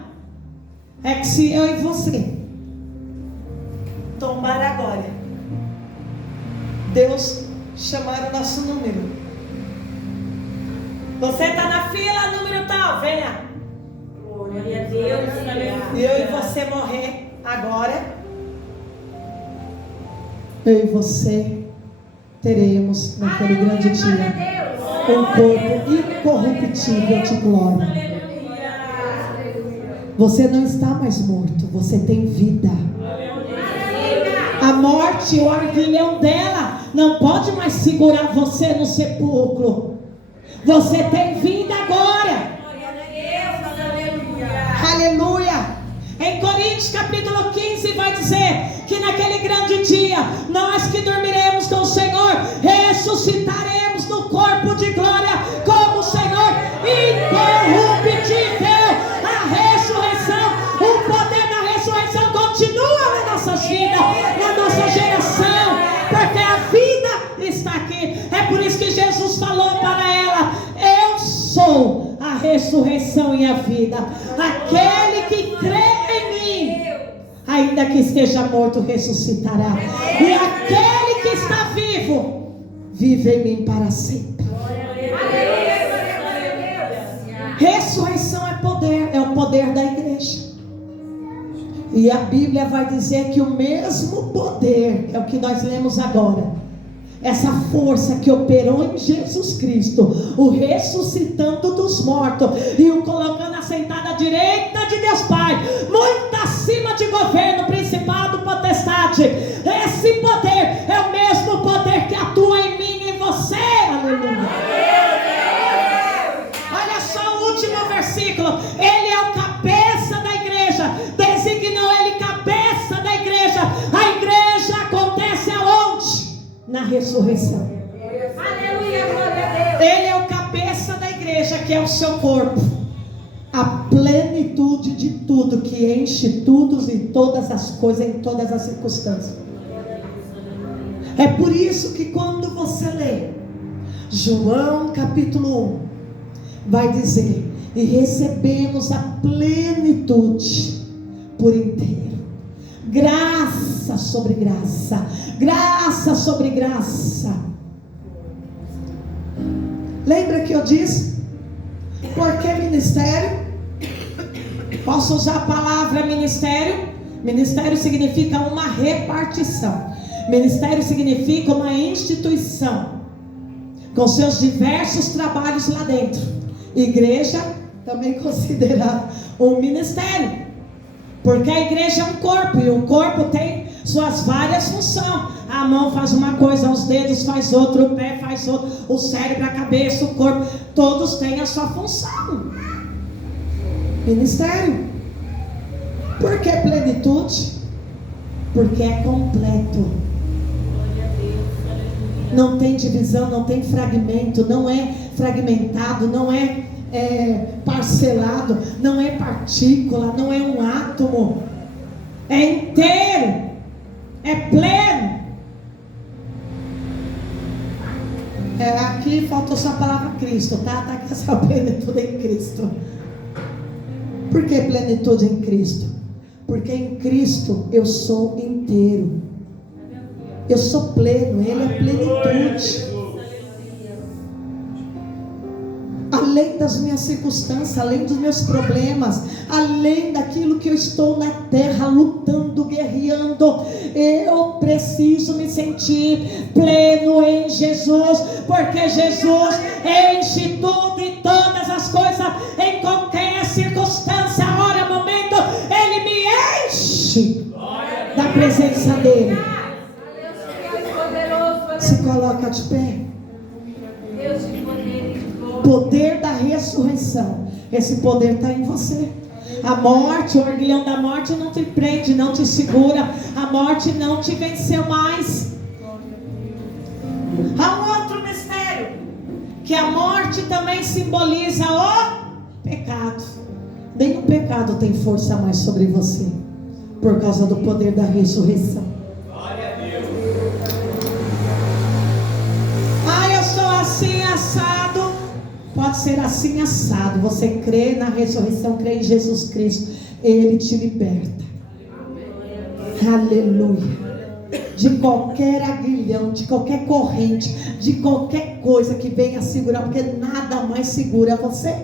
É que se eu e você tomar agora, Deus Chamaram o nosso número. Você está na fila, número tal, venha. Glória a Deus. E eu e você morrer agora, eu e você teremos naquele grande dia um corpo incorruptível de glória. Você não está mais morto, você tem vida. A morte, o arguilhão dela não pode mais segurar você no sepulcro. Você tem vida agora. Aleluia. Em Coríntios capítulo 15 vai dizer que naquele grande dia nós que dormiremos com o Senhor ressuscitaremos no corpo de glória como o Senhor incorruptível. A ressurreição, o poder da ressurreição continua na nossa vida, na nossa geração, porque a vida está aqui. É por isso que Jesus falou para ela: eu sou a ressurreição e a vida. Aquele que crê em mim, ainda que esteja morto, ressuscitará. E aquele que está vivo, vive em mim para sempre. Ressurreição é poder, é o poder da igreja. E a Bíblia vai dizer que o mesmo poder, é o que nós lemos agora, essa força que operou em Jesus Cristo, o ressuscitando dos mortos e o colocando assentado à direita de Deus Pai, muito acima de governo, principado, potestade. Esse poder é o mesmo poder que atua em mim e em você. Aleluia. Olha só o último versículo. Ele é o cabeça da igreja. Designou ele cabeça da igreja. A igreja acontece aonde? Na ressurreição. Aleluia, glória a Deus. Ele é o cabeça da igreja, que é o seu corpo. A plenitude de tudo, que enche tudo e todas as coisas em todas as circunstâncias. É por isso que quando você lê João capítulo 1, vai dizer: e recebemos a plenitude por inteiro. Graça sobre graça, graça sobre graça. Lembra que eu disse? Por que ministério? Posso usar a palavra ministério? Ministério significa uma repartição. Ministério significa uma instituição com seus diversos trabalhos lá dentro. Igreja também considerada um ministério, porque a igreja é um corpo, e o corpo tem suas várias funções. A mão faz uma coisa, os dedos faz outra, o pé faz outra, o cérebro, a cabeça, o corpo, todos têm a sua função. Ministério. Por que plenitude? Porque é completo. Não tem divisão, não tem fragmento, não é fragmentado, não é parcelado, não é partícula, não é um átomo, é inteiro, é pleno. Aqui faltou só a palavra Cristo, tá? Tá aqui essa plenitude em Cristo. Por que plenitude em Cristo? Porque em Cristo eu sou inteiro, eu sou pleno, Ele é plenitude. Além das minhas circunstâncias, além dos meus problemas, além daquilo que eu estou na terra lutando, guerreando, eu preciso me sentir pleno em Jesus, porque Jesus enche tudo e todas as coisas, em qualquer circunstância, hora, momento, Ele me enche da presença dEle. Se coloca de pé. Deus de poder e de glória. Poder da ressurreição. Esse poder está em você. A morte, o orgulhão da morte não te prende, não te segura. A morte não te venceu mais. Há um outro mistério, que a morte também simboliza o pecado. Nenhum pecado tem força mais sobre você, por causa do poder da ressurreição. Eu sou assim assado. Pode ser assim assado. Você crê na ressurreição, crê em Jesus Cristo, Ele te liberta. Aleluia. de qualquer aguilhão, de qualquer corrente, de qualquer coisa que venha segurar, porque nada mais segura você.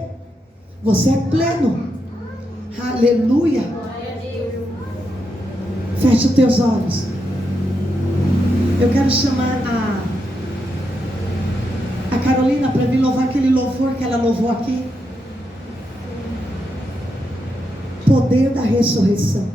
Você é pleno. Aleluia. Feche os teus olhos. Eu quero chamar a Carolina para vir louvar aquele louvor que ela louvou aqui. Poder da ressurreição.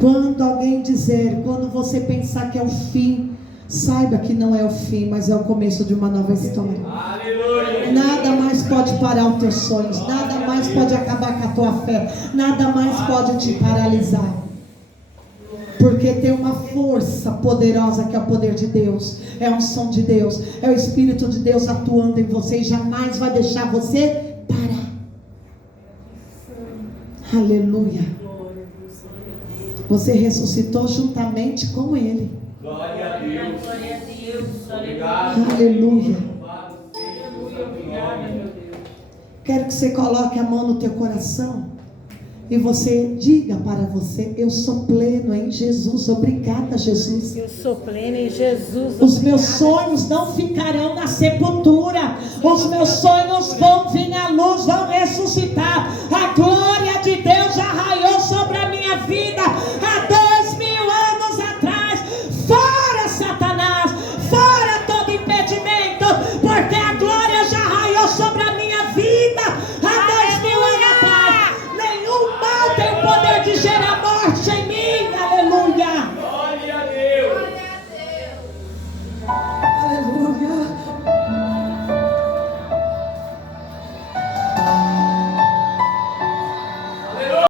Quando alguém dizer, quando você pensar que é o fim, saiba que não é o fim, mas é o começo de uma nova história. Aleluia. Nada mais pode parar os teus sonhos, nada mais pode acabar com a tua fé, nada mais pode te paralisar. Porque tem uma força poderosa que é o poder de Deus, é a unção de Deus, é o Espírito de Deus atuando em você e jamais vai deixar você parar. Aleluia. Você ressuscitou juntamente com Ele. Glória a Deus. Glória a Deus. Obrigado. Aleluia. Obrigada, meu Deus. Quero que você coloque a mão no teu coração e você diga para você: eu sou pleno em Jesus. Obrigada, Jesus. Eu sou plena em Jesus. Os meus sonhos não ficarão na sepultura. Os meus sonhos vão vir à luz, vão ressuscitar.